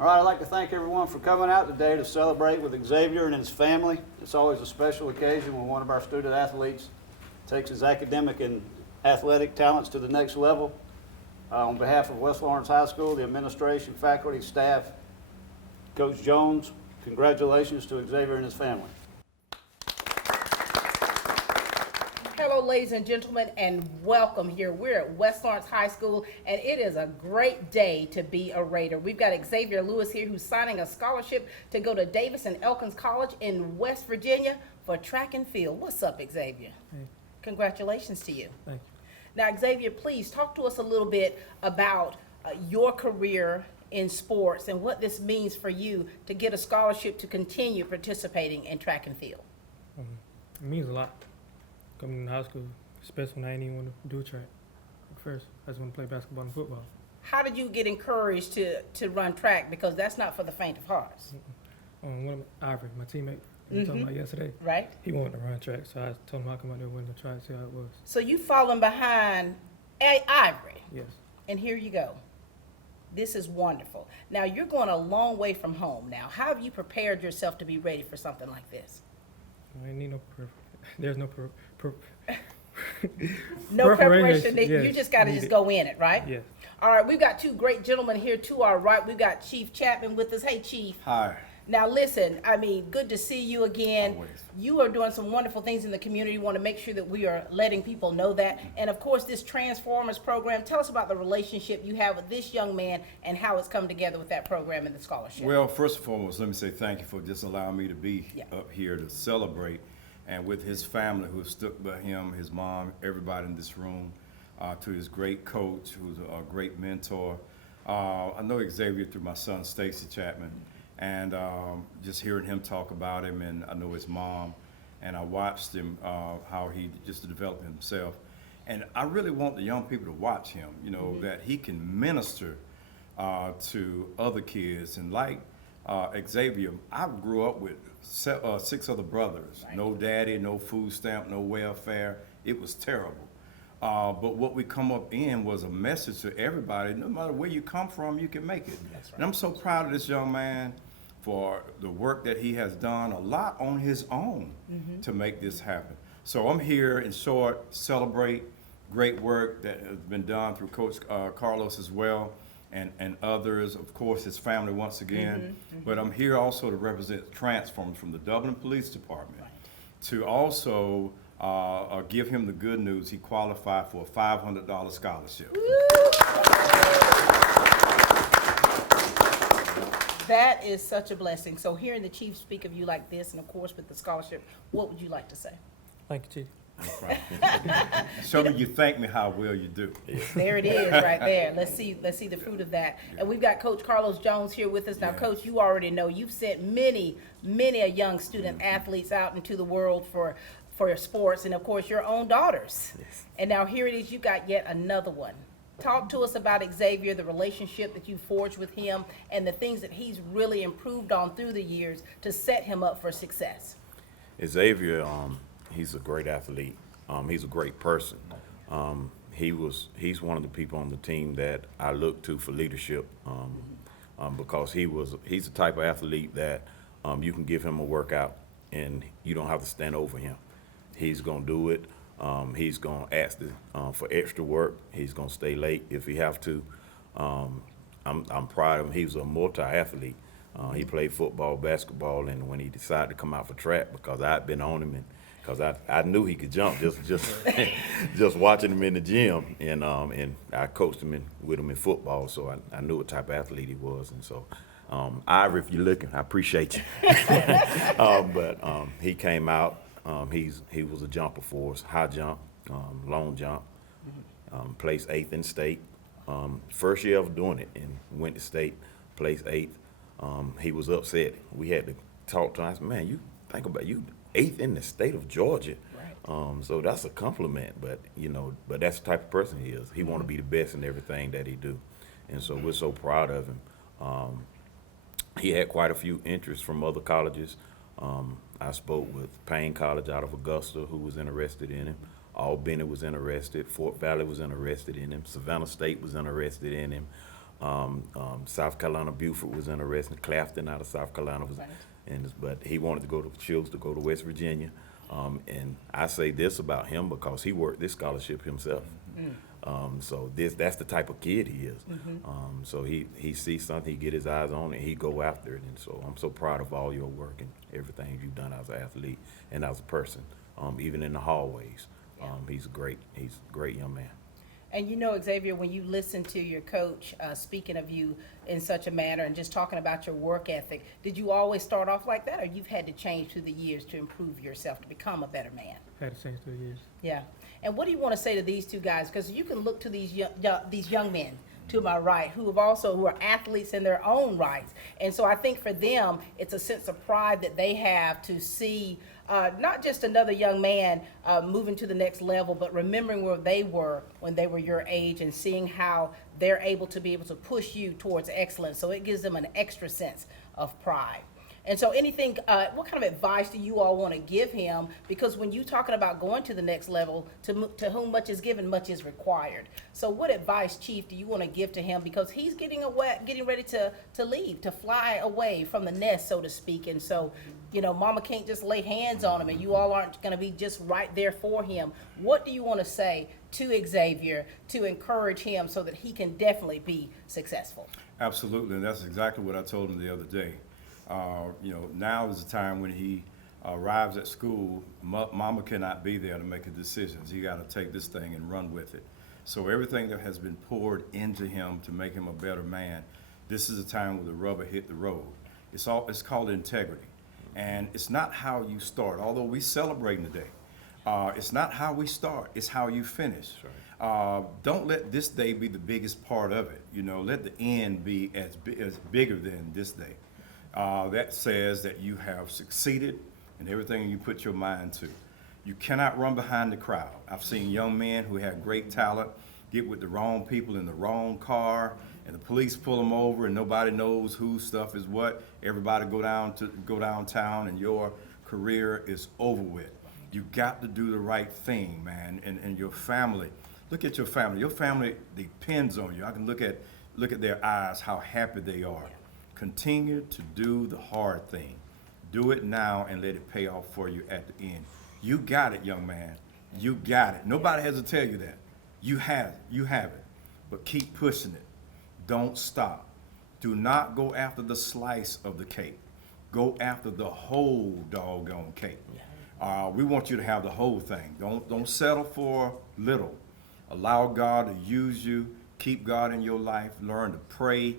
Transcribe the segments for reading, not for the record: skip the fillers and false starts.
All right, I'd like to thank everyone for coming out today to celebrate with Exavier and his family. It's always a special occasion when one of our student athletes takes his academic and athletic talents to the next level. On behalf of West Lawrence High School, the administration, faculty, staff, Coach Jones, congratulations to Exavier and his family. Hello, ladies and gentlemen, and welcome here. We're at West Lawrence High School, and it is a great day to be a Raider. We've got Exavier Lewis here, who's signing a scholarship to go to Davis and Elkins College in West Virginia for track and field. What's up, Exavier? Hey. Congratulations to you. Thank Now, Exavier, please talk to us a little bit about your career in sports and what this means for you to get a scholarship to continue participating in track and field. It means a lot coming to high school, especially when I didn't even want to do track. At first, I just want to play basketball and football. How did you get encouraged to run track? Because that's not for the faint of hearts. One of Ivory, my teammate, we were talking about yesterday, Right? he wanted to run track, so I told him I'd come out there and try to see how it was. So you falling behind Ivory, Yes. and here you go. This is wonderful. Now, you're going a long way from home now. How have you prepared yourself to be ready for something like this? I ain't need no there's no No preparation. You yes, just got to just go in it, right? Yes. All right, we've got two great gentlemen here to our right. We've got Chief Chapman with us. Hey, Chief. Hi. Now, listen, I mean, good to see you again. Always. You are doing some wonderful things in the community. We want to make sure that we are letting people know that. And, of course, this Transformers program, tell us about the relationship you have with this young man and how it's come together with that program and the scholarship. Well, first and foremost, let me say thank you for just allowing me to be Yeah. up here to celebrate, and with his family who have stuck by him, his mom, everybody in this room, to his great coach, who's a great mentor. I know Exavier through my son, Stacy Chapman, and just hearing him talk about him, and I know his mom, and I watched him, how he just developed himself. And I really want the young people to watch him, you know, that he can minister to other kids. And like Exavier, I grew up with 6 other brothers. Right. No daddy, no food stamp, no welfare. It was terrible. But what we come up in was a message to everybody. No matter where you come from, you can make it. That's right. And I'm so proud of this young man for the work that he has done, a lot on his own to make this happen. So I'm here, in short, celebrate great work that has been done through Coach Carlos as well, and others, of course, his family once again. But I'm here also to represent Transformers from the Dublin Police Department, to also give him the good news. He qualified for a $500 scholarship. That is such a blessing. So hearing the Chief speak of you like this, and of course with the scholarship, what would you like to say? Thank you, Chief. Show me you thank me how well you do. There it is right there. Let's see the fruit of that. And we've got Coach Carlos Jones here with us. Now, Yes. Coach, you already know you've sent many a young student athletes out into the world for your sports, and of course your own daughters. Yes. And now here it is, you got yet another one. Talk to us about Exavier, the relationship that you forged with him, and the things that he's really improved on through the years to set him up for success. Xavier, he's a great athlete. He's a great person. He's one of the people on the team that I look to for leadership, because he's the type of athlete that you can give him a workout and you don't have to stand over him. He's gonna do it. He's gonna ask for extra work. He's gonna stay late if he have to. I'm proud of him. He's a multi-athlete. He played football, basketball, and when he decided to come out for track, because I'd been on him, and because I knew he could jump just just watching him in the gym, and I coached him with him in football, so I knew what type of athlete he was, and so. Ivory, if you're looking, I appreciate you. But he came out. He was a jumper for us, high jump, long jump. Placed 8th in state. First year of doing it, and went to state, placed 8th. He was upset. We had to talk to him. I said, "Man, you think about you 8th in the state of Georgia." Right. So that's a compliment. But but that's the type of person he is. He want to be the best in everything that he do, and so we're so proud of him. He had quite a few interests from other colleges. I spoke with Payne College out of Augusta, who was interested in him. Albany was interested. Fort Valley was interested in him. Savannah State was interested in him. South Carolina Buford was interested. Clafton out of South Carolina was, Right. but he wanted to chose to go to West Virginia. And I say this about him because he worked this scholarship himself. So that's the type of kid he is. So he sees something, he get his eyes on it, he go after it. And so I'm so proud of all your work and everything you've done as an athlete and as a person, even in the hallways. He's a great young man. And you know, Exavier, when you listen to your coach speaking of you in such a manner and just talking about your work ethic, did you always start off like that, or you've had to change through the years to improve yourself, to become a better man? Had to change through the years. Yeah. And what do you want to say to these two guys? Because you can look to these young men to my right who are athletes in their own rights. And so I think for them, it's a sense of pride that they have to see not just another young man moving to the next level, but remembering where they were when they were your age and seeing how they're able to push you towards excellence. So it gives them an extra sense of pride. And so anything, what kind of advice do you all want to give him? Because when you're talking about going to the next level, to whom much is given, much is required. So what advice, Chief, do you want to give to him? Because he's getting ready to leave, to fly away from the nest, so to speak. And so, you know, mama can't just lay hands on him, and you all aren't going to be just right there for him. What do you want to say to Exavier to encourage him so that he can definitely be successful? Absolutely, and that's exactly what I told him the other day. You know, now is the time when he arrives at school, mama cannot be there to make a decision. He got to take this thing and run with it. So everything that has been poured into him to make him a better man, this is a time where the rubber hit the road. It's called integrity. And it's not how you start, although we celebrating today. It's not how we start, it's how you finish. Don't let this day be the biggest part of it. You know, let the end be as bigger than this day. That says that you have succeeded in everything you put your mind to. You cannot run behind the crowd. I've seen young men who have great talent get with the wrong people in the wrong car, and the police pull them over, and nobody knows whose stuff is what. Everybody go downtown, and your career is over with. You got to do the right thing, man, and your family. Look at your family. Your family depends on you. I can look at their eyes, how happy they are. Continue to do the hard thing. Do it now and let it pay off for you at the end. You got it, young man. You got it. Nobody has to tell you that. You have it. You have it. But keep pushing it. Don't stop. Do not go after the slice of the cake. Go after the whole doggone cake. We want you to have the whole thing. Don't settle for little. Allow God to use you. Keep God in your life. Learn to pray.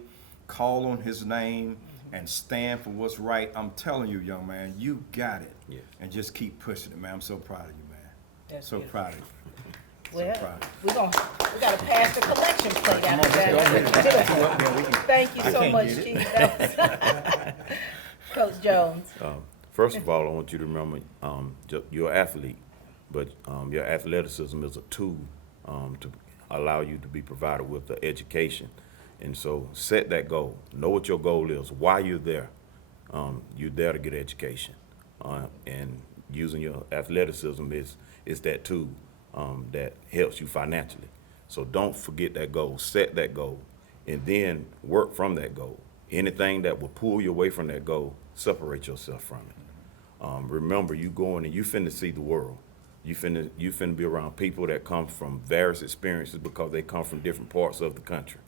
Call on his name and stand for what's right. I'm telling you, young man, you got it. Yes. And just keep pushing it, man. I'm so proud of you, man. That's so beautiful. proud of you. Well, proud. we got to pass the collection plate out of that. Thank you so much, Chief. That was Coach Jones. First of all, I want you to remember you're an athlete, but your athleticism is a tool to allow you to be provided with the education. And so set that goal. Know what your goal is, why you're there. You're there to get education. And using your athleticism is that tool that helps you financially. So don't forget that goal. Set that goal. And then work from that goal. Anything that will pull you away from that goal, separate yourself from it. Remember, you going and you finna see the world. You finna be around people that come from various experiences because they come from different parts of the country.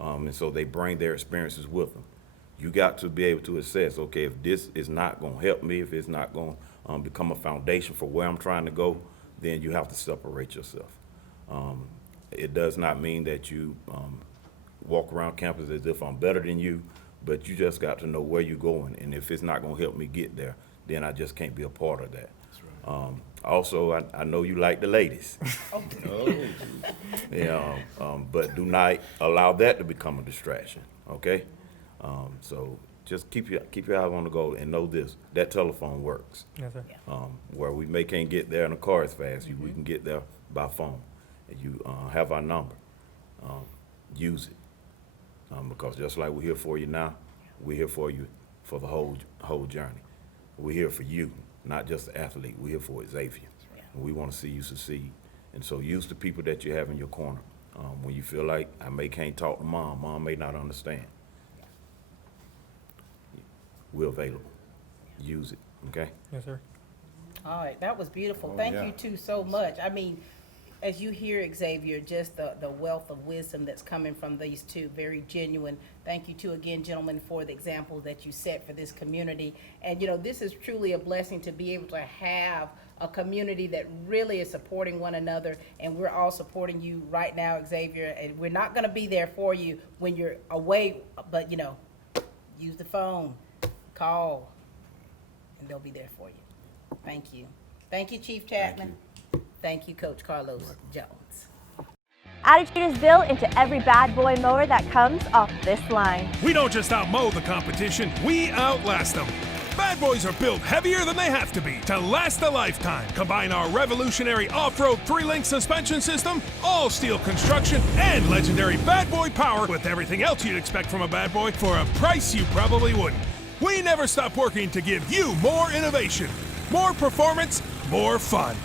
And so they bring their experiences with them. You got to be able to assess, okay, if this is not going to help me, if it's not going to become a foundation for where I'm trying to go, then you have to separate yourself. It does not mean that you walk around campus as if I'm better than you, but you just got to know where you're going. And if it's not going to help me get there, then I just can't be a part of that. That's right. Also, I know you like the ladies. Yeah, but do not allow that to become a distraction, okay? So just keep your eyes on the goal and know this, that telephone works. Yes, sir. Where we can't get there in the car as fast, we can get there by phone. And you have our number. Use it. Because just like we're here for you now, we're here for you for the whole journey. We're here for you, not just the athlete. We're here for Exavier. And we want to see you succeed. And so use the people that you have in your corner When you feel like can't talk to mom, mom may not understand. We're available. Use it, okay? Yes, sir. All right, that was beautiful. Oh, Thank yeah. you two so much. I mean, as you hear Xavier, just the wealth of wisdom that's coming from these two, very genuine. Thank you two again, gentlemen, for the example that you set for this community. And this is truly a blessing to be able to have a community that really is supporting one another, and we're all supporting you right now, Xavier, and we're not gonna be there for you when you're away, but use the phone, call, and they'll be there for you. Thank you. Thank you, Chief Chapman. Thank you, Coach Carlos Jones. Attitude is built into every bad boy mower that comes off this line. We don't just outmow the competition, we outlast them. Bad boys are built heavier than they have to be to last a lifetime. Combine our revolutionary off-road 3-link suspension system, all-steel construction, and legendary bad boy power with everything else you'd expect from a bad boy for a price you probably wouldn't. We never stop working to give you more innovation, more performance, more fun.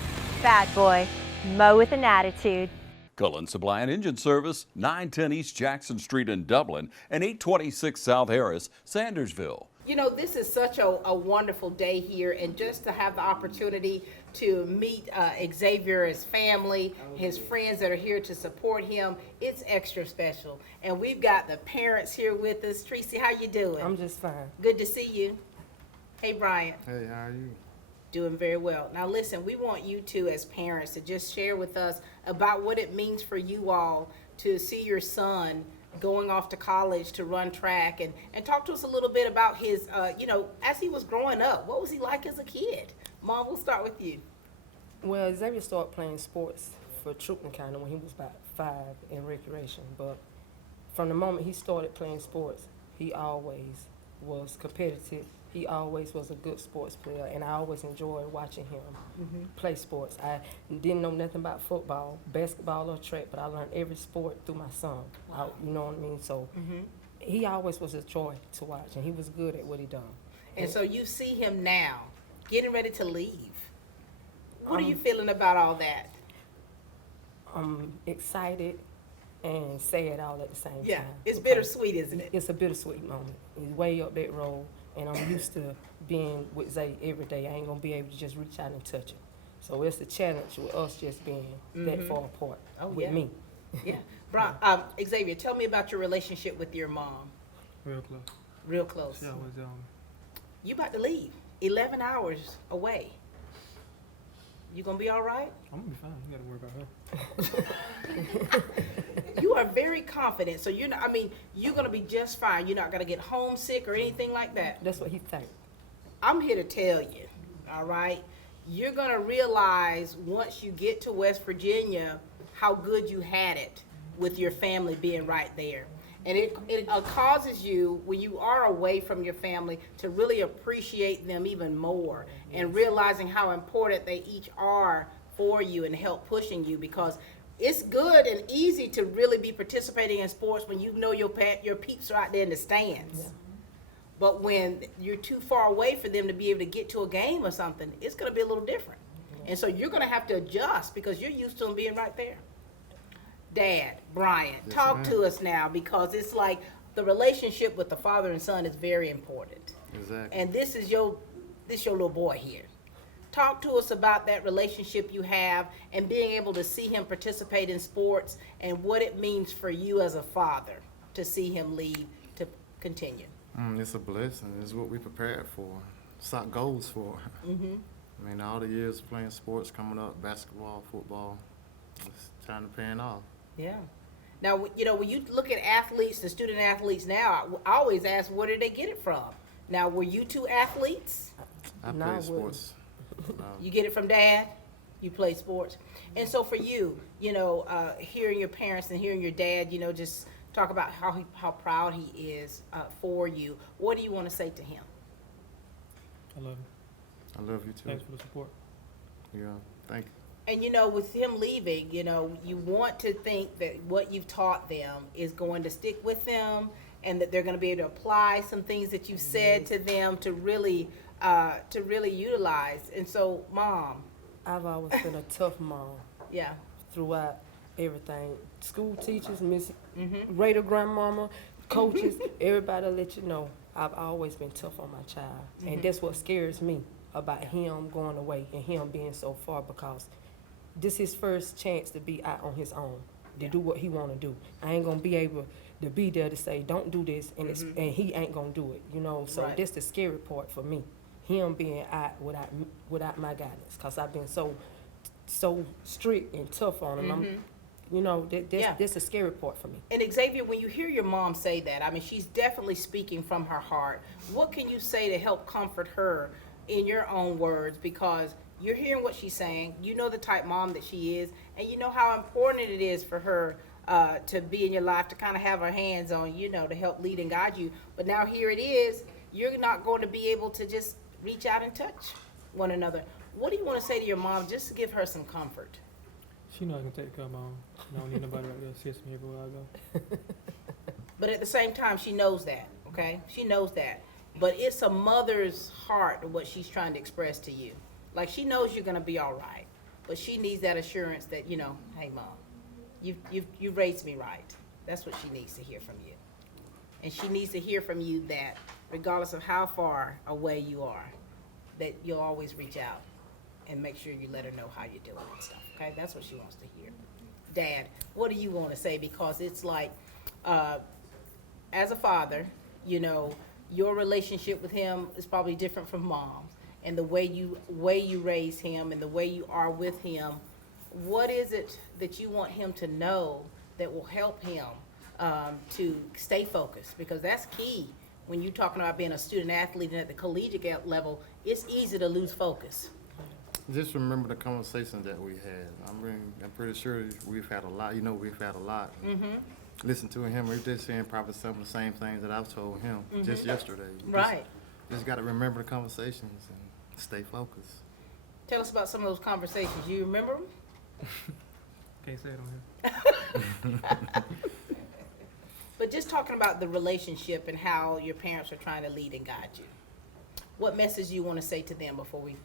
Bad boy, mow with an attitude. Cullen Supply and Engine Service, 910 East Jackson Street in Dublin and 826 South Harris, Sandersville. This is such a wonderful day here, and just to have the opportunity to meet Xavier's family, his friends that are here to support him, it's extra special. And we've got the parents here with us. Tracy, how you doing? I'm just fine. Good to see you. Hey, Bryant. Hey, how are you? Doing very well. Now listen, we want you two as parents to just share with us about what it means for you all to see your son going off to college to run track, and talk to us a little bit about his, as he was growing up, what was he like as a kid? Mom, we'll start with you. Well, Xavier started playing sports for Truton County when he was about 5 in recreation. But from the moment he started playing sports, he always was competitive. He always was a good sports player, and I always enjoyed watching him play sports. I didn't know nothing about football, basketball, or track, but I learned every sport through my son. You know what I mean? So he always was a joy to watch, and he was good at what he done. And so you see him now, getting ready to leave. What are you feeling about all that? I'm excited and sad all at the same time. Yeah, it's because bittersweet, isn't it? It's a bittersweet moment. He's way up that road, and I'm used to being with Zay every day. I ain't gonna be able to just reach out and touch him. So it's a challenge with us just being that far apart with me. Yeah. Xavier, tell me about your relationship with your mom. Real close. Real close. She always You about to leave. 11 hours away. You gonna be all right? I'm gonna be fine. You gotta worry about her. You are very confident, so you're gonna be just fine. You're not gonna get homesick or anything like that. That's what he thinks. I'm here to tell you, all right? You're gonna realize once you get to West Virginia how good you had it with your family being right there. And it causes you, when you are away from your family, to really appreciate them even more, and realizing how important they each are for you and help pushing you, because it's good and easy to really be participating in sports when you know your peeps are out there in the stands. Yeah. But when you're too far away for them to be able to get to a game or something, it's going to be a little different. Yeah. And so you're going to have to adjust because you're used to them being right there. Dad, Brian, yes, talk to us now, because it's like the relationship with the father and son is very important. Exactly. And this is your little boy here. Talk to us about that relationship you have and being able to see him participate in sports and what it means for you as a father to see him lead to continue. It's a blessing. It's what we prepared for. Set goals for. I mean, all the years playing sports coming up, basketball, football, it's time to paying off. Yeah. Now, when you look at athletes, the student athletes now, I always ask, where did they get it from? Now, were you two athletes? I played sports. You get it from Dad? You play sports? And so for you, hearing your parents and hearing your dad, just talk about how proud he is for you. What do you want to say to him? I love him. I love you too. Thanks for the support. Yeah, thank you. And with him leaving, you want to think that what you've taught them is going to stick with them, and that they're going to be able to apply some things that you've said to them to really utilize. And so, Mom. I've always been a tough mom. Yeah. Throughout everything. School teachers, Miss Raider grandmama, coaches, everybody let you know I've always been tough on my child. And that's what scares me about him going away and him being so far, because this is his first chance to be out on his own, to do what he want to do. I ain't going to be able to be there to say, don't do this, and and he ain't going to do it, you know. So Right. that's the scary part for me, him being out without my guidance, because I've been so strict and tough on him. I'm, you know, that's a scary part for me. And Exavier, when you hear your mom say that, I mean, she's definitely speaking from her heart. What can you say to help comfort her in your own words? Because you're hearing what she's saying, you know the type mom that she is, and you know how important it is for her to be in your life, to kind of have her hands on, you know, to help lead and guide you. But now here it is, you're not going to be able to just reach out and touch one another. What do you want to say to your mom just to give her some comfort? She know I can take care of my own. I don't need nobody right there assist me everywhere I go. But at the same time, she knows that, okay? She knows that. But it's a mother's heart what she's trying to express to you. Like, she knows you're going to be all right, but she needs that assurance that, you know, hey, Mom, you raised me right. That's what she needs to hear from you. And she needs to hear from you that regardless of how far away you are, that you'll always reach out and make sure you let her know how you're doing and stuff, okay? That's what she wants to hear. Dad, what do you want to say? Because it's like, as a father, you know, your relationship with him is probably different from Mom. And the way you raise him and the way you are with him, what is it that you want him to know that will help him to stay focused? Because that's key when you're talking about being a student athlete and at the collegiate level. It's easy to lose focus. Just remember the conversations that we had. I'm pretty sure we've had a lot. You know, we've had a lot. Listen to him. We're just saying probably some of the same things that I've told him just yesterday. Right. Just got to remember the conversations and stay focused. Tell us about some of those conversations. You remember them? Can't say it on here. But just talking about the relationship and how your parents are trying to lead and guide you. What message do you want to say to them before we...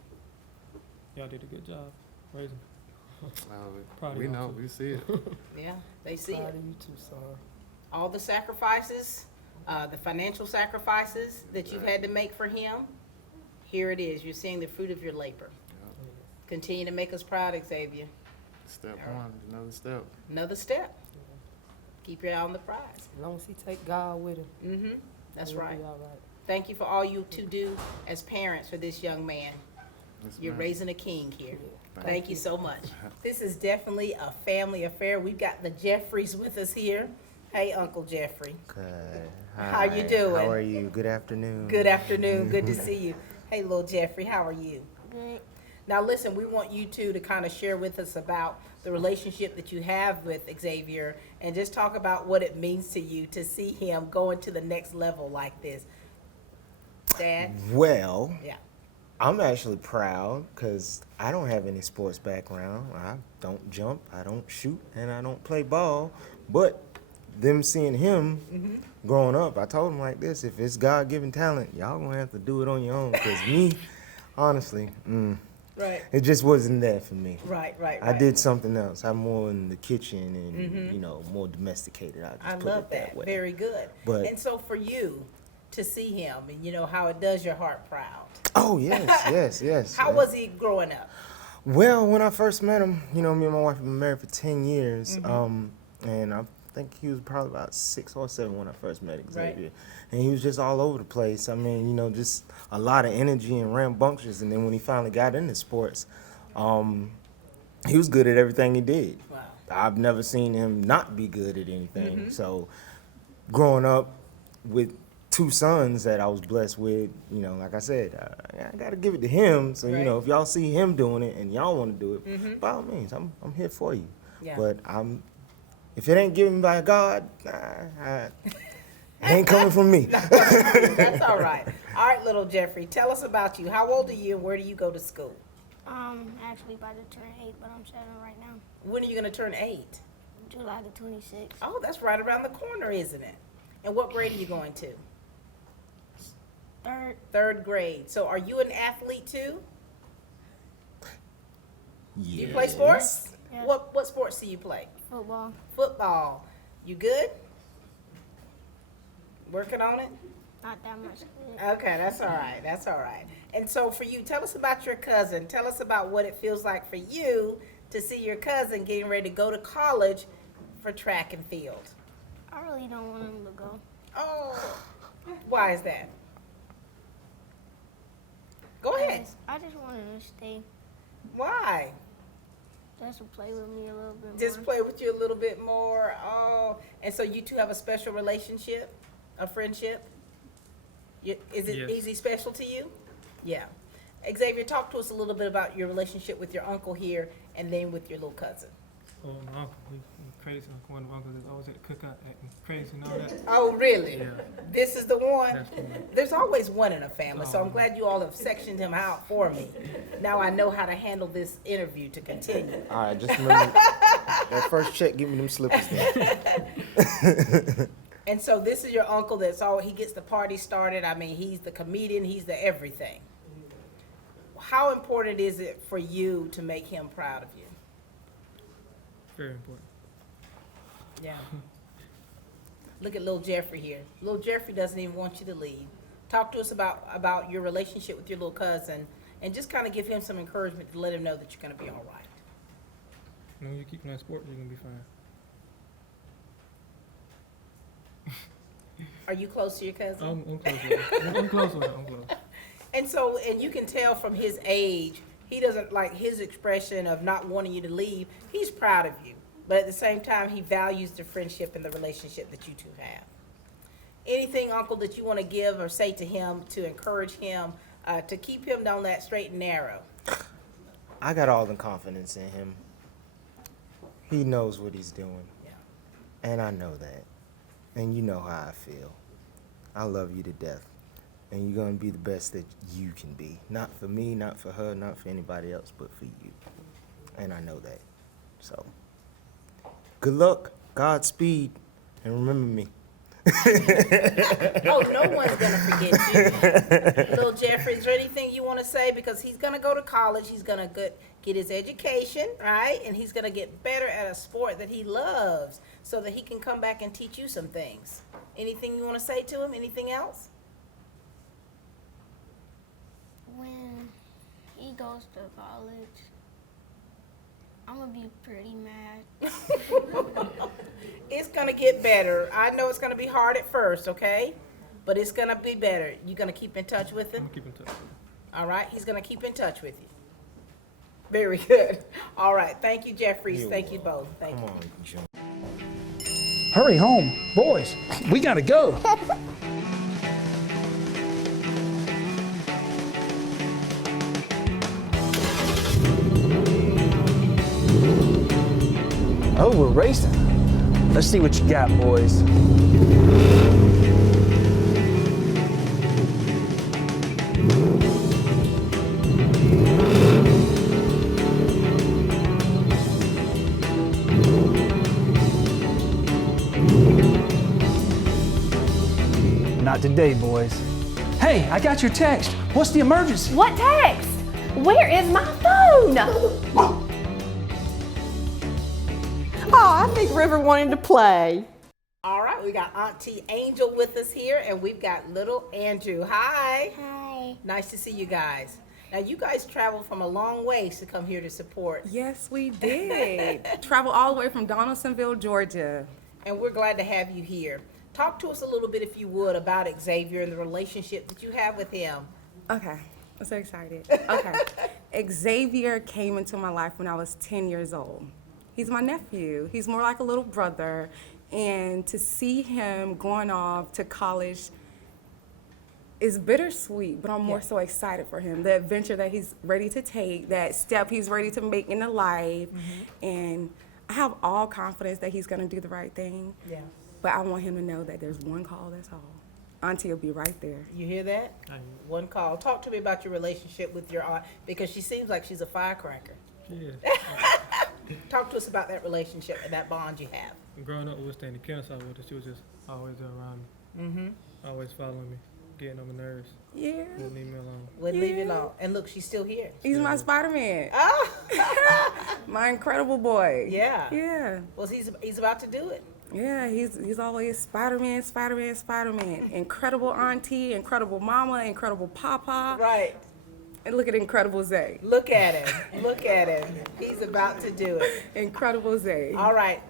Y'all did a good job raising. Proud of We y'all, know, too. we see it. Yeah, they see Proud it. of you too, son. All the sacrifices, the financial sacrifices that you've had to make for him, here it is. You're seeing the fruit of your labor. Continue to make us proud, Exavier. Step one, another step. Another step. Keep your eye on the prize. As long as he take God with him. That's he'll right. be all right. Thank you for all you to do as parents for this young man. Yes, You're ma'am. raising a king here. Thank Thank you so much. This is definitely a family affair. We've got the Jeffries with us here. Hey, Uncle Jeffrey. Good. How you doing? How are you? Good afternoon. Good afternoon. Good to see you. Hey, little Jeffrey, how are you? Good. Now, listen, we want you two to kind of share with us about the relationship that you have with Exavier and just talk about what it means to you to see him going to the next level like this. Dad? Well, Yeah. I'm actually proud because I don't have any sports background. I don't jump, I don't shoot, and I don't play ball. But them seeing him growing up, I told him like this: if it's God-given talent, y'all gonna have to do it on your own. Because me, honestly, Right. it just wasn't there for me. Right. I did something else. I'm more in the kitchen and you know, more domesticated. I just I put love it that. way. Very good. But- and so for you to see him and you know how it does your heart proud. Oh yes, yes. How was he growing up? Well, when I first met him, you know, me and my wife have been married for 10 years. Mm-hmm. And I think he was probably about 6 or 7 when I first met Exavier. Right. And he was just all over the place. I mean, you know, just a lot of energy and rambunctious. And then when he finally got into sports, he was good at everything he did. Wow. I've never seen him not be good at anything. Mm-hmm. So growing up with 2 sons that I was blessed with, you know, like I said, I got to give it to him. So, you know, Right. if y'all see him doing it and y'all want to do it, by all means, I'm here for you. Yeah. But if it ain't given by God, it ain't coming from me. That's all right. All right, little Jeffrey, tell us about you. How old are you and where do you go to school? Actually about to turn 8, but I'm 7 right now. When are you going to turn 8? July the 26th. Oh, that's right around the corner, isn't it? And what grade are you going to? 3rd. 3rd grade. So are you an athlete too? Yeah. You play sports? Yes. What sports do you play? Football. Football. You good? Working on it? Not that much. Okay, that's all right. That's all right. And so for you, tell us about your cousin. Tell us about what it feels like for you to see your cousin getting ready to go to college for track and field. I really don't want him to go. Oh, why is that? Go ahead. I just want him to stay. Why? Just to play with me a little bit more. Just play with you a little bit more. Oh, and so you two have a special relationship, a friendship? Is it Yes. easy special to you? Yeah. Xavier, talk to us a little bit about your relationship with your uncle here and then with your little cousin. Oh, my uncle, he's crazy. One of the uncles that's always at the cookout acting crazy and all that. Oh, really? Yeah. This is the one? That's the one. There's always one in a family, so I'm Oh. glad you all have sectioned him out for me. Now I know how to handle this interview to continue. All right, just remember that first check. Give me them slippers. Then. And so this is your uncle that's all, he gets the party started. I mean, he's the comedian, he's the everything. How important is it for you to make him proud of you? Very important. Yeah. Look at little Jeffrey here. Little Jeffrey doesn't even want you to leave. Talk to us about your relationship with your little cousin and just kind of give him some encouragement to let him know that you're going to be all right. You know, when you keep playing sports, you're going to be fine. Are you close to your cousin? I'm close with him. I'm close with him. I'm close. And so, and you can tell from his age, he doesn't like his expression of not wanting you to leave. He's proud of you, but at the same time, he values the friendship and the relationship that you two have. Anything, Uncle, that you want to give or say to him to encourage him to keep him on that straight and narrow? I got all the confidence in him. He knows what he's doing. Yeah. And I know that. And you know how I feel. I love you to death. And you're going to be the best that you can be. Not for me, not for her, not for anybody else, but for you. And I know that. So, good luck, Godspeed, and remember me. Oh, no one's going to forget you. Little Jeffrey, is there anything you want to say? Because he's going to go to college. He's going to get his education, right? And he's going to get better at a sport that he loves so that he can come back and teach you some things. Anything you want to say to him? Anything else? When he goes to college, I'm going to be pretty mad. It's going to get better. I know it's going to be hard at first, okay? But it's going to be better. You going to keep in touch with him? I'm going to keep in touch with him. All right, he's going to keep in touch with you. Very good. All right, thank you, Jeffries. Thank you both. Thank you. Come on, John. Hurry home. Boys, we gotta go. Oh, we're racing. Let's see what you got, boys. Not today, boys. Hey, I got your text. What's the emergency? What text? Where is my phone? Oh, I think River wanted to play. All right, we got Auntie Angel with us here, and we've got little Andrew. Hi. Hi. Nice to see you guys. Now, you guys traveled from a long ways to come here to support, Yes, we did. Travel all the way from Donaldsonville, Georgia. and we're glad to have you here. Talk to us a little bit, if you would, about Xavier and the relationship that you have with him. Okay, I'm so excited. Okay, Exavier came into my life when I was 10 years old. He's my nephew. He's more like a little brother. And to see him going off to college is bittersweet, but I'm more so excited for him. The adventure that he's ready to take, that step he's ready to make in the life. And I have all confidence that he's gonna do the right thing. Yeah. But I want him to know that there's one call, that's all. Auntie will be right there. You hear that? I hear One call. Talk to me about your relationship with your aunt, because she seems like she's a firecracker. Yeah. Talk to us about that relationship and that bond you have. Growing up, we were staying in Kansas with her. She was just always there around me. Mm-hmm. Always following me. getting on my nerves. Yeah. Wouldn't leave me alone. Wouldn't leave you alone. And look, she's still here. He's my Spider-Man. My incredible boy. Yeah. Yeah. Well, he's about to do it. Yeah, he's always Spider-Man, Spider-Man, Spider-Man. Incredible auntie, incredible mama, incredible papa. Right. And look at Incredible Zay. Look at him. Look at him. He's about to do it. Incredible Zay. All right.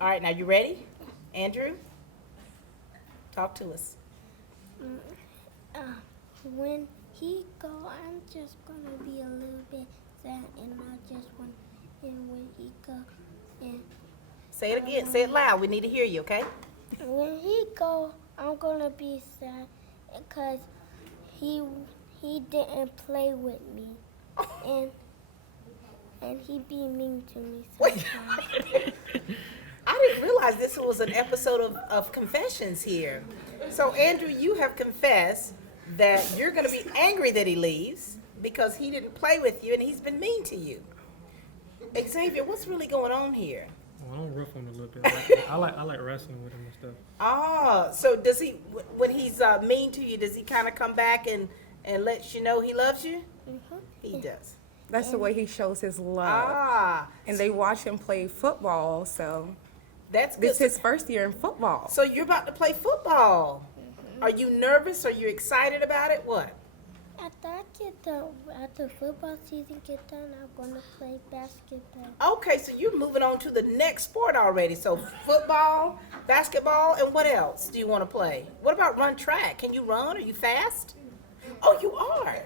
All right, now you ready? Andrew? Talk to us. When he go, I'm just gonna be a little bit sad, and I just want, and when he go, and Say it again. Say it loud. We need to hear you, okay? when he go, I'm gonna be sad because he didn't play with me, and he be mean to me sometimes. I didn't realize this was an episode of confessions here. So, Andrew, you have confessed that you're going to be angry that he leaves because he didn't play with you and he's been mean to you. Xavier, what's really going on here? Well, I don't rough him a little bit. I like wrestling with him and stuff. Ah, so does he, when he's mean to you, does he kind of come back and let you know he loves you? Mm-hmm. He does. That's the way he shows his love. Ah. And they watch him play football, so That's good. this is his first year in football. So you're about to play football. Are you nervous? Are you excited about it? What? After football season get done, I'm gonna play basketball. Okay, so you're moving on to the next sport already. So football, basketball, and what else do you want to play? What about run track? Can you run? Are you fast? Oh, you are.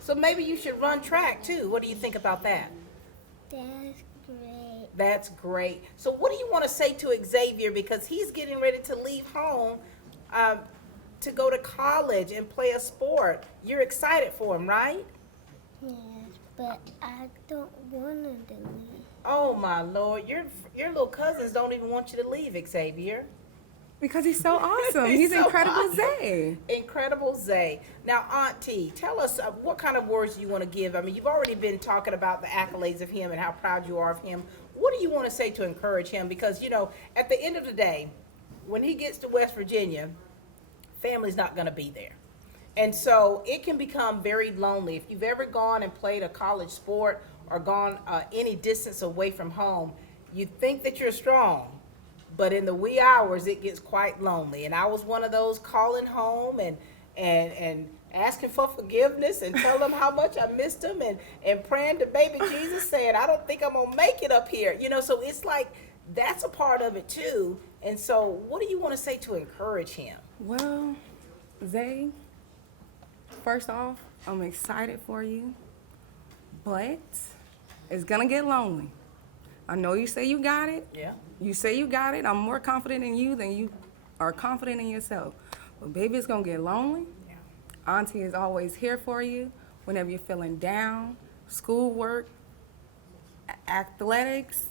So maybe you should run track too. What do you think about that? That's great. That's great. So what do you want to say to Xavier, because he's getting ready to leave home to go to college and play a sport? You're excited for him, right? Yes, but I don't want him to leave. Oh my Lord, your little cousins don't even want you to leave, Xavier. Because he's so awesome. He's so Incredible awesome. Zay. Incredible Zay. Now, Auntie, tell us what kind of words you want to give. I mean, you've already been talking about the accolades of him and how proud you are of him. What do you want to say to encourage him? Because, you know, at the end of the day, when he gets to West Virginia, family's not going to be there. And so it can become very lonely. If you've ever gone and played a college sport or gone any distance away from home, you think that you're strong. But in the wee hours, it gets quite lonely. And I was one of those calling home and asking for forgiveness and telling them how much I missed them and praying to baby Jesus saying, I don't think I'm going to make it up here. You know, so it's like that's a part of it too. And so what do you want to say to encourage him? Well, Zay, first off, I'm excited for you, but it's going to get lonely. I know you say you got it. Yeah. You say you got it. I'm more confident in you than you are confident in yourself. But baby, it's gonna get lonely. Yeah. Auntie is always here for you whenever you're feeling down, schoolwork, athletics,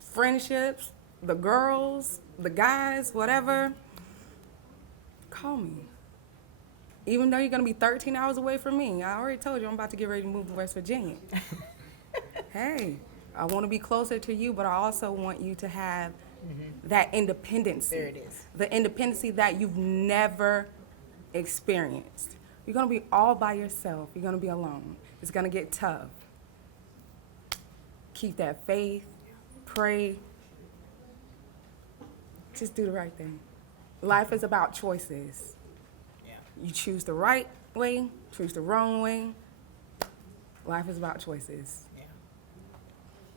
friendships, the girls, the guys, whatever. Call me. Even though you're gonna be 13 hours away from me, I already told you I'm about to get ready to move to West Virginia. Hey. I want to be closer to you, but I also want you to have that independence. There it is. The independency that you've never experienced. You're going to be all by yourself. You're going to be alone. It's going to get tough. Keep that faith. Pray. Just do the right thing. Life is about choices. Yeah. You choose the right way, choose the wrong way. Life is about choices.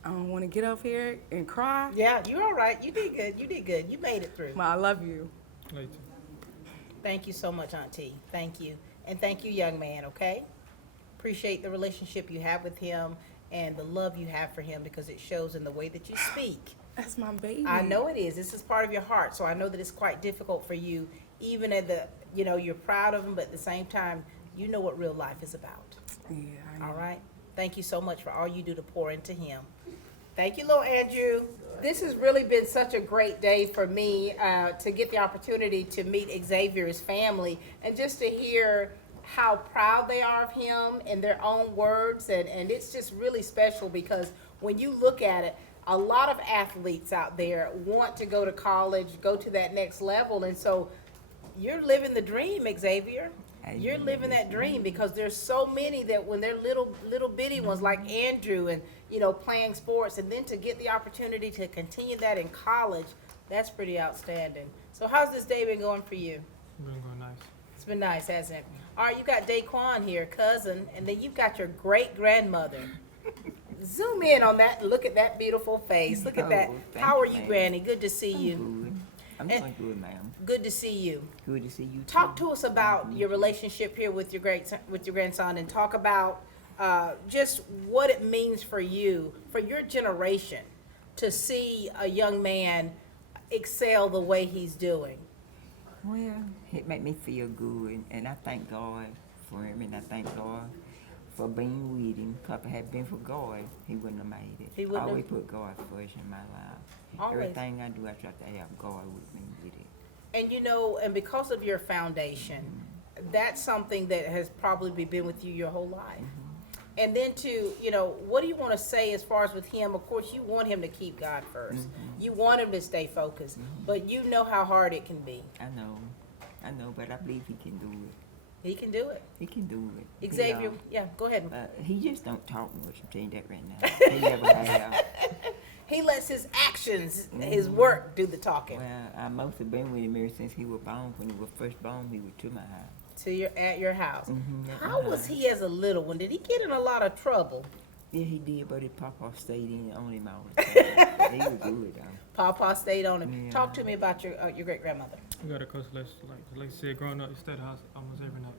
I don't want to get up here and cry. Yeah, you're all right. You did good. You did good. You made it through. I love you. Thank you so much, Auntie. Thank you. And thank you, young man, okay? Appreciate the relationship you have with him and the love you have for him, because it shows in the way that you speak. That's my baby. I know it is. This is part of your heart, so I know that it's quite difficult for you, even at the, you know, you're proud of him, but at the same time, you know what real life is about. Yeah, I know. All right? Thank you so much for all you do to pour into him. Thank you, little Andrew. This has really been such a great day for me to get the opportunity to meet Xavier's family and just to hear how proud they are of him in their own words. And it's just really special, because when you look at it, a lot of athletes out there want to go to college, go to that next level. And so you're living the dream, Xavier. You're living that dream because there's so many that when they're little bitty ones like Andrew and, you know, playing sports, and then to get the opportunity to continue that in college, that's pretty outstanding. So how's this day been going for you? Been going nice. It's been nice, hasn't it? All right, you got Daquan here, cousin, and then you've got your great-grandmother. Zoom in on that and look at that beautiful face. Look at that. How are you, Granny? Good to see you. I'm doing good, ma'am. Good to see you. Good to see you. Talk to us about your relationship here with your grandson, and talk about just what it means for you, for your generation, to see a young man excel the way he's doing. Well, it made me feel good, and I thank God for him, and I thank God for being with him. If it had been for God, he wouldn't have made it. He wouldn't I always have. put God first in my life. Always. Everything I do, I try to have God with me with it. And you know, and because of your foundation, that's something that has probably been with you your whole life. And then to, you know, what do you want to say as far as with him? Of course, you want him to keep God first. You want him to stay focused, but you know how hard it can be. I know, but I believe he can do it. He can do it. He can do it. Xavier, yeah, go ahead. He just don't talk much. I'm telling you that right now. He never have. He lets his actions, his work, do the talking. Well, I must have been with him ever since he was born. When he was first born, he was to my house. At your house. At How my was house. he as a little one? Did he get in a lot of trouble? Yeah, he did, but his papa stayed in on him all the time. He was good, though. Papa stayed on him. Yeah. Talk to me about your great grandmother. We got a coach like I said, growing up, we stayed at the house almost every night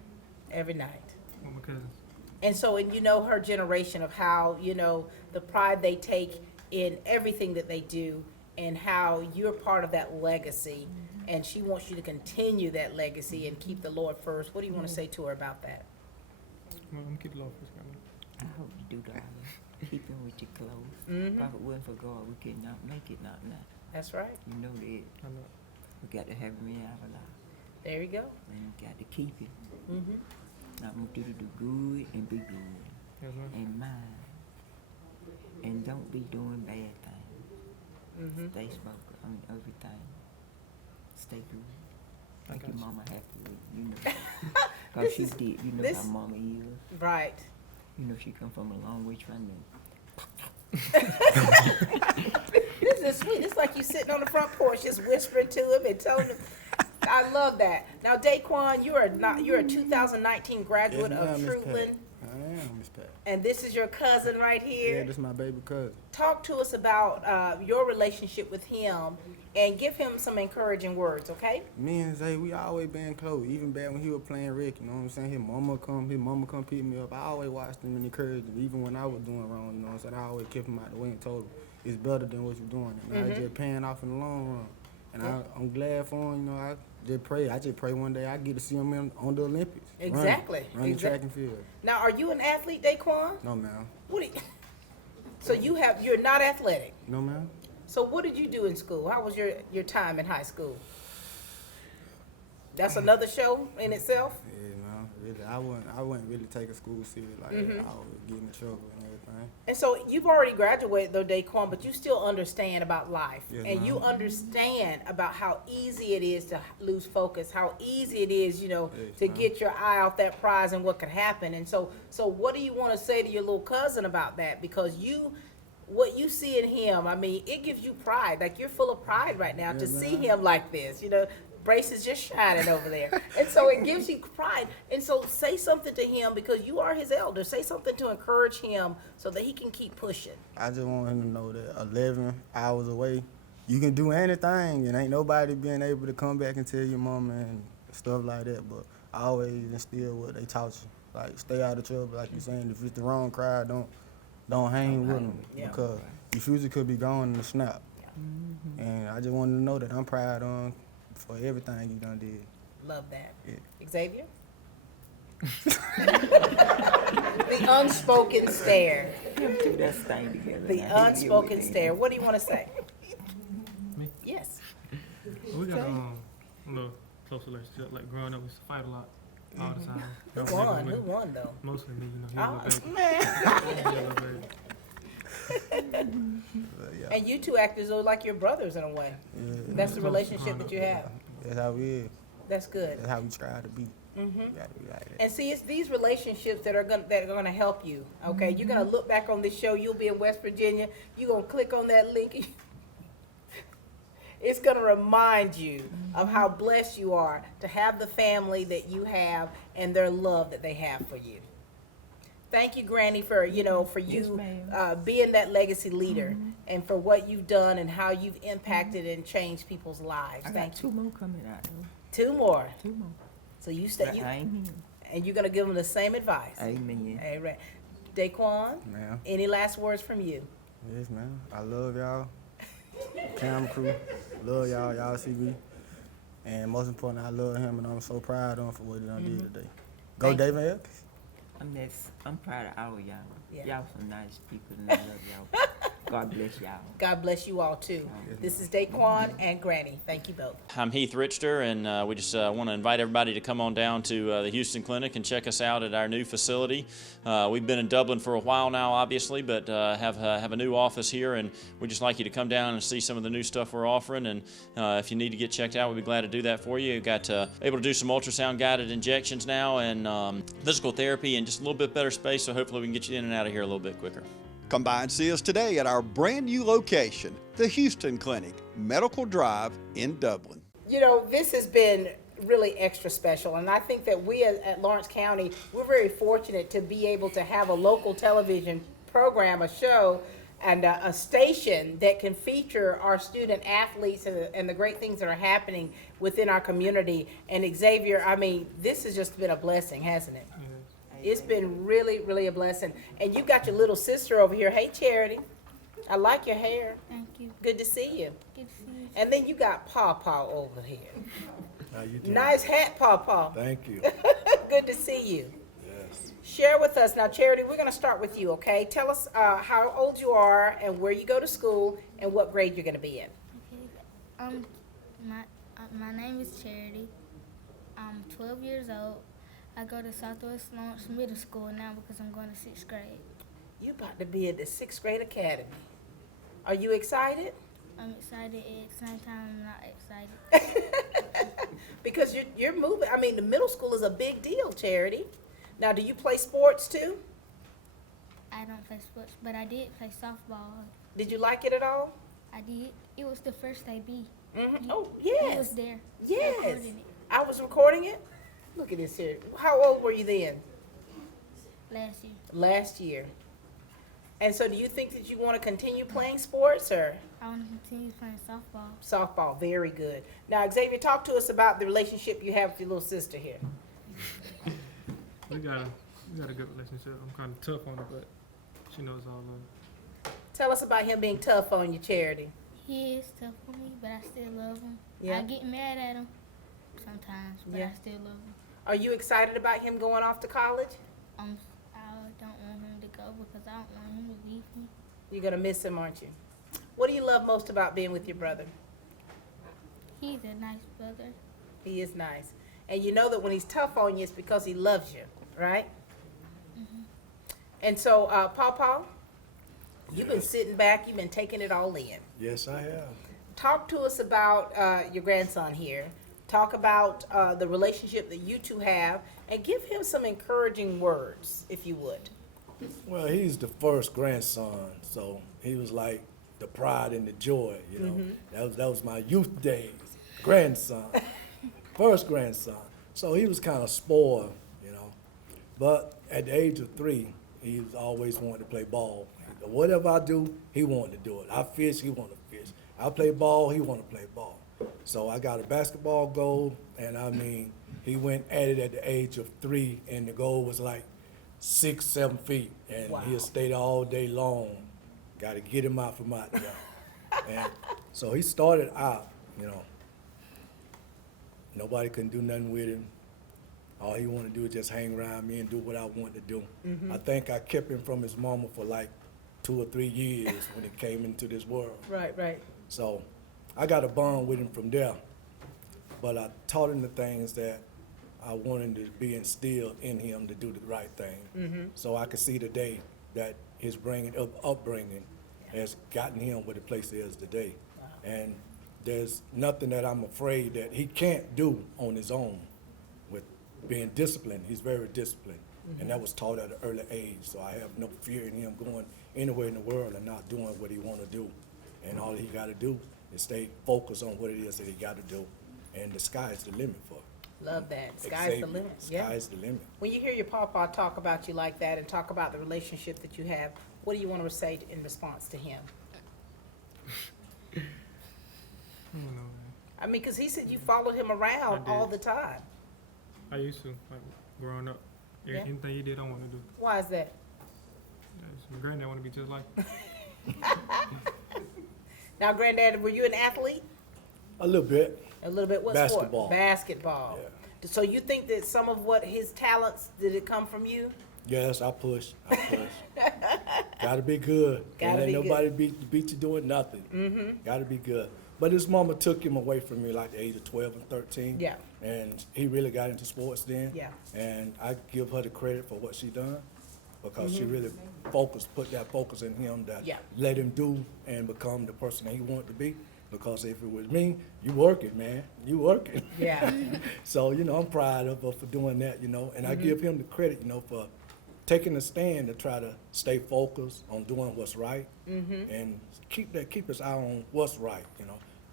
Every night. with my cousins. And so, and you know her generation of how, you know, the pride they take in everything that they do, and how you're part of that legacy, and she wants you to continue that legacy and keep the Lord first. What do you want to say to her about that? I'm gonna keep the law first, grandma. I hope you do, darling. Keep him with your clothes. Mhm. If it wasn't for God, we could not make it, not now. That's right. You know that. I know. We got to have him in our life. There you go. And we got to keep him. Mm-hmm. I want you to do good and be good. Yes, ma'am. And mind. And don't be doing bad things. Mm-hmm. Stay smoking on everything. Stay good. I Make got your you. mama happy with you. You know. Because she did. You know this- how mama is. Right. You know she come from a long way from me. This is sweet. It's like you sitting on the front porch just whispering to him and telling him. I love that. Now, Daquan, you're a 2019 graduate Yes, of ma'am, Miss Pat. Truitland, I am, Miss Pat. and this is your cousin right here. Yeah, this is my baby cousin. Talk to us about your relationship with him and give him some encouraging words, okay? Me and Zay, we always been close. Even back when he was playing Rick, you know what I'm saying? His mama come pick me up. I always watched him and encouraged him. Even when I was doing wrong, you know what I'm saying? I always kept him out the way and told him it's better than what you're doing. And it's just paying off in the long run. And I'm glad for him, you know, I just pray one day I get to see him on the Olympics. Exactly. Running track and field. Now, are you an athlete, Daquan? No, ma'am. What? So you're not athletic. No, ma'am. So what did you do in school? How was your time in high school? That's another show in itself. Yeah, no, really, I wouldn't really take a school serious like that. I always get in trouble and everything. And so you've already graduated though, Daquan, but you still understand about life. Yes, And you ma'am. understand about how easy it is to lose focus, how easy it is, you know, Yes, to ma'am. get your eye off that prize and what could happen. And so what do you want to say to your little cousin about that? Because what you see in him, I mean, it gives you pride. Like you're full of pride right now to Yeah, see ma'am. him like this, you know. Brace is just shining over there. And so it gives you pride. And so say something to him because you are his elder. Say something to encourage him so that he can keep pushing. I just want him to know that 11 hours away, you can do anything, and ain't nobody being able to come back and tell your mama and stuff like that. But I always instill what they taught you, like stay out of trouble. Like you're saying, if it's the wrong crowd, don't hang with them because your future could be gone in a snap. And I just want him to know that I'm proud of him for everything you done did. Love that. Yeah. Xavier? The unspoken stare. Do that thing together. The Now, he unspoken with me. stare. What do you want to say? Me? Yes. We got a little close relationship. Like growing up, we used to fight a lot, all the time. Who I was won? never Who winning. won though? Mostly me, you know. He was a baby. Man. He was a little baby. And you two act as though like you're brothers in a way. Yeah. That's the relationship that you have. That's how we is. That's good. That's how we try to be. Mm-hmm. We gotta be like that. And see, it's these relationships that are gonna help you. Okay, you're gonna look back on this show. You'll be in West Virginia. You're gonna click on that link. It's gonna remind you of how blessed you are to have the family that you have and their love that they have for you. Thank you, Granny, for you being that legacy leader and for what you've done and how you've impacted and changed people's lives. I got Thank you. 2 more coming out. Though. 2 more. 2 more. So you stay. Amen. And you're gonna give them the same advice. Amen. All right. Daquan, Ma'am. any last words from you? Yes, man. I love y'all. Camera crew, love y'all. Y'all see me. And most important, I love him, and I'm so proud of him for what he done did today. Go, Thank you. David Elkins. I'm proud of all y'all. Yeah. Y'all some nice people, and I love y'all. God bless y'all. God bless you all too. This is Daquan and Granny. Thank you both. I'm Heath Richter, and we just want to invite everybody to come on down to the Houston Clinic and check us out at our new facility. We've been in Dublin for a while now, obviously, but have a new office here, and we'd just like you to come down and see some of the new stuff we're offering. And if you need to get checked out, we'd be glad to do that for you. We've got able to do some ultrasound-guided injections now, and physical therapy, and just a little bit better space. So hopefully we can get you in and out of here a little bit quicker. Come by and see us today at our brand new location, the Houston Clinic, Medical Drive in Dublin. You know, this has been really extra special, and I think that we at Lawrence County, we're very fortunate to be able to have a local television program, a show, and a station that can feature our student athletes and the great things that are happening within our community. And Exavier, I mean, this has just been a blessing, hasn't it? It's been really, really a blessing. And you got your little sister over here. Hey, Charity. I like your hair. Thank you. Good to see you. Good to see you. And then you got Paw over here. How you doing? Nice hat, Paw. Thank you. Good to see you. Yes. Share with us. Now, Charity, we're going to start with you, okay? Tell us how old you are and where you go to school and what grade you're going to be in. Okay. My name is Charity. I'm 12 years old. I go to Southwest Lawrence Middle School now because I'm going to 6th grade. You're about to be at the 6th grade academy. Are you excited? I'm excited. At the same time, I'm not excited. Because you're moving. I mean, the middle school is a big deal, Charity. Now, do you play sports too? I don't play sports, but I did play softball. Did you like it at all? I did. It was the first AB. Mm-hmm. Oh, yes. It was there. Yes. I recorded it. I was recording it? Look at this here. How old were you then? Last year. Last year. And so do you think that you want to continue playing sports or? I want to continue playing softball. Softball, very good. Now, Exavier, talk to us about the relationship you have with your little sister here. We got a good relationship. I'm kind of tough on her, but she knows all of it. Tell us about him being tough on you, Charity. He is tough on me, but I still love him. Yeah. I get mad at him sometimes, but I still love him. Are you excited about him going off to college? I don't want him to go because I don't want him to leave me. You're going to miss him, aren't you? What do you love most about being with your brother? He's a nice brother. He is nice. And you know that when he's tough on you, it's because he loves you, right? Mm-hmm. And so, Paw, you've been sitting back, you've been taking it all in. Yes, I have. Talk to us about your grandson here. Talk about the relationship that you two have, and give him some encouraging words, if you would. Well, he's the first grandson, so he was like the pride and the joy, you know. Mm-hmm. That was my youth days, grandson, first grandson. So he was kind of spoiled, you know. But at the age of 3, he was always wanted to play ball. Whatever I do, he wanted to do it. I fish, he wanted to fish. I play ball, he wanted to play ball. So I got a basketball goal, and I mean, he went at it at the age of 3, and the goal was like 6, 7 feet, and he'll stay there all day long. Got to get him out from out there. And so he started out, you know, nobody couldn't do nothing with him. All he wanted to do is just hang around me and do what I wanted to do. Mm-hmm. I think I kept him from his mama for like 2 or 3 years when he came into this world. Right. So I got a bond with him from there, but I taught him the things that I wanted to be instilled in him to do the right thing. Mm-hmm. So I could see today that his upbringing has gotten him where the place is today. And there's nothing that I'm afraid that he can't do on his own with being disciplined. He's very disciplined. And that was taught at an early age. So I have no fear in him going anywhere in the world and not doing what he want to do. And all he got to do is stay focused on what it is that he got to do. And the sky's the limit for him. Love that. Sky's the limit. Sky's the limit. When you hear your papa talk about you like that and talk about the relationship that you have, what do you want to say in response to him? I don't know, man. I mean, because he said you followed him around all the time. I used to, like, growing up. Yeah. Anything he did, I want to do. Why is that? My granddad want to be just like him. Now, Granddad, were you an athlete? A little bit. A little bit. What Basketball. sport? Basketball. Yeah. So you think that some of what his talents, did it come from you? Yes, I push. Gotta be good. Gotta Can't be let nobody beat you doing nothing. Mm-hmm. Gotta be good. But his mama took him away from me like the age of 12 and 13. Yeah. And he really got into sports then. Yeah. And I give her the credit for what she done because she Mhm. really put that focus in him that Yeah. let him do and become the person that he wanted to be. Because if it was me, you working, man. You working. Yeah. So, I'm proud of her for doing that, and I Mhm. give him the credit, for taking a stand to try to stay focused on doing what's right Mhm. and keep his eye on what's right,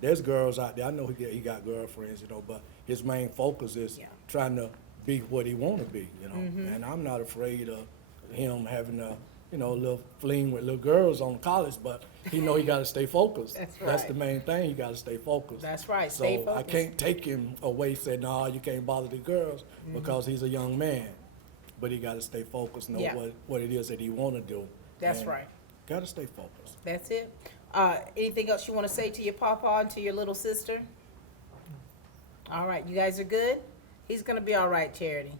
There's girls out there, I know he got girlfriends, but his main focus is trying to be what he want to be, Mhm. And I'm not afraid of him having a little fling with little girls on college, but he got to stay focused. That's That's right. the main thing, he got to stay focused. That's right, So stay I focused. can't take him away, say, no, you can't bother the girls because he's a young man. But he got to stay focused, know Yeah. what it is that he want to do. That's right. Got to stay focused. That's it. Anything else you want to say to your papa and to your little sister? All right, you guys are good? He's going to be all right, Charity.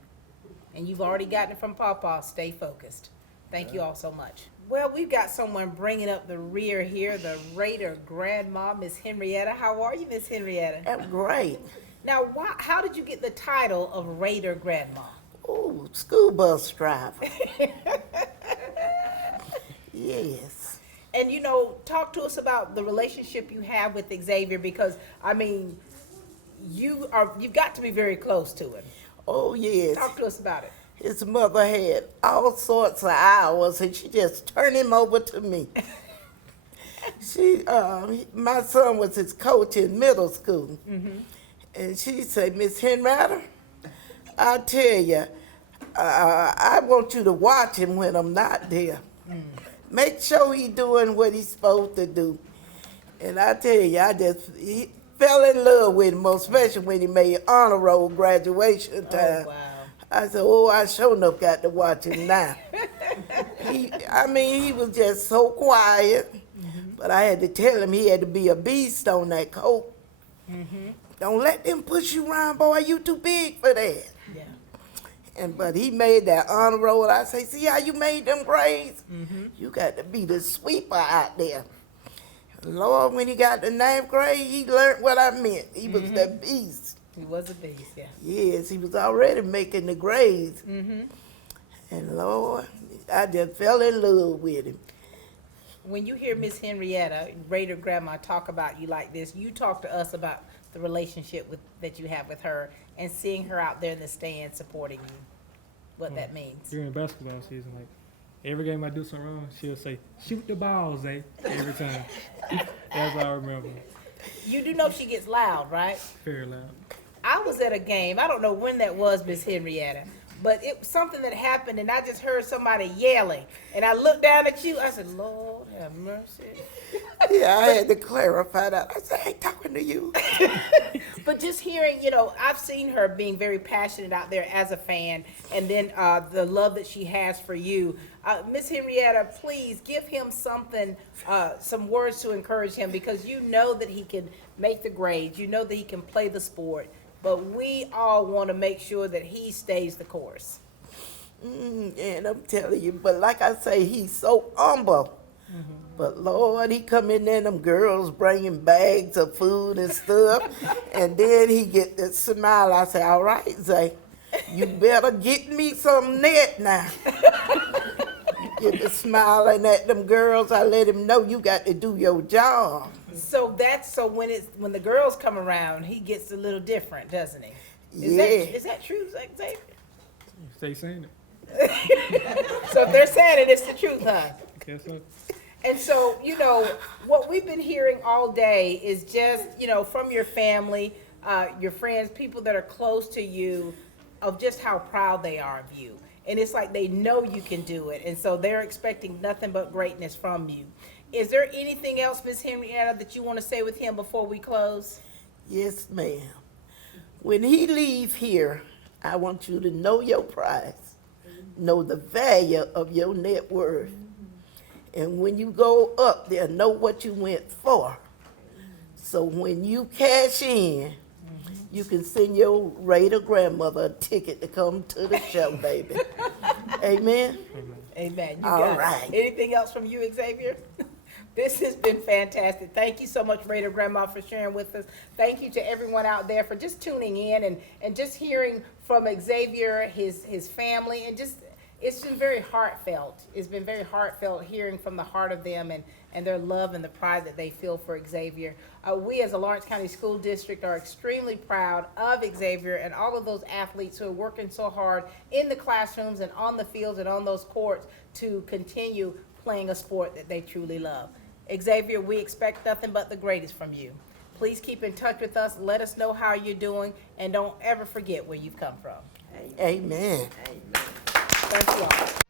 And you've already gotten it from papa. Stay focused. Thank you all so much. Well, we've got someone bringing up the rear here, the Raider grandma, Miss Henrietta. How are you, Miss Henrietta? I'm great. Now, how did you get the title of Raider grandma? Oh, school bus driver. Yes. And talk to us about the relationship you have with Exavier, because you've got to be very close to him. Oh, yes. Talk to us about it. His mother had all sorts of hours, and she just turned him over to me. My son was his coach in middle school, and she said, Miss Henrietta, I tell you, I want you to watch him when I'm not there. Make sure he's doing what he's supposed to do. And I tell you, he fell in love with him, most especially when he made honor roll graduation time. Oh, wow. I said, I sure enough got to watch him now. He was just so quiet, but I had to tell him he had to be a beast on that coat. Don't let them push you around, boy, you too big for that. Yeah. But he made that honor roll. I say, see how you made them grades? You got to be the sweeper out there. Lord, when he got to 9th grade, he learned what I meant. He was the beast. He was a beast, yeah. Yes, he was already making the grades. And Lord, I just fell in love with him. When you hear Miss Henrietta, Raider grandma, talk about you like this, you talk to us about the relationship that you have with her and seeing her out there in the stands supporting you, what that means. During basketball season, like, every game I do something wrong, she'll say, shoot the ball, Zay, every time. That's all I remember. You do know she gets loud, right? Very loud. I was at a game, I don't know when that was, Miss Henrietta, but it was something that happened and I just heard somebody yelling. And I looked down at you, I said, Lord have mercy. Yeah, I had to clarify that. I said, I ain't talking to you. But just hearing, I've seen her being very passionate out there as a fan, and then the love that she has for you. Miss Henrietta, please give him something, some words to encourage him, because you know that he can make the grades, you know that he can play the sport, but we all want to make sure that he stays the course. And I'm telling you, but like I say, he's so humble. But Lord, he come in there, them girls bringing bags of food and stuff, and then he get the smile. I say, all right, Zay, you better get me some net now. Get the smiling at them girls. I let him know you got to do your job. So when the girls come around, he gets a little different, doesn't he? Yeah. Is that true, Xavier? Stay saying it. So if they're saying it, it's the truth, huh? Guess so. And so, what we've been hearing all day is just, from your family, your friends, people that are close to you, of just how proud they are of you. And it's like they know you can do it. And so they're expecting nothing but greatness from you. Is there anything else, Ms. Henrietta, that you want to say with him before we close? Yes, ma'am. When he leave here, I want you to know your price, know the value of your net worth. And when you go up there, know what you went for. So when you cash in, you can send your Raider grandmother a ticket to come to the show, baby. Amen? Amen. You All got right. it. Anything else from you, Xavier? This has been fantastic. Thank you so much, Raider Grandma, for sharing with us. Thank you to everyone out there for just tuning in and just hearing from Xavier, his family, and just, it's been very heartfelt. It's been very heartfelt hearing from the heart of them and their love and the pride that they feel for Xavier. We as a Lawrence County School District are extremely proud of Xavier and all of those athletes who are working so hard in the classrooms and on the fields and on those courts to continue playing a sport that they truly love. Xavier, we expect nothing but the greatest from you. Please keep in touch with us. Let us know how you're doing, and don't ever forget where you've come from. Amen. Thank you all.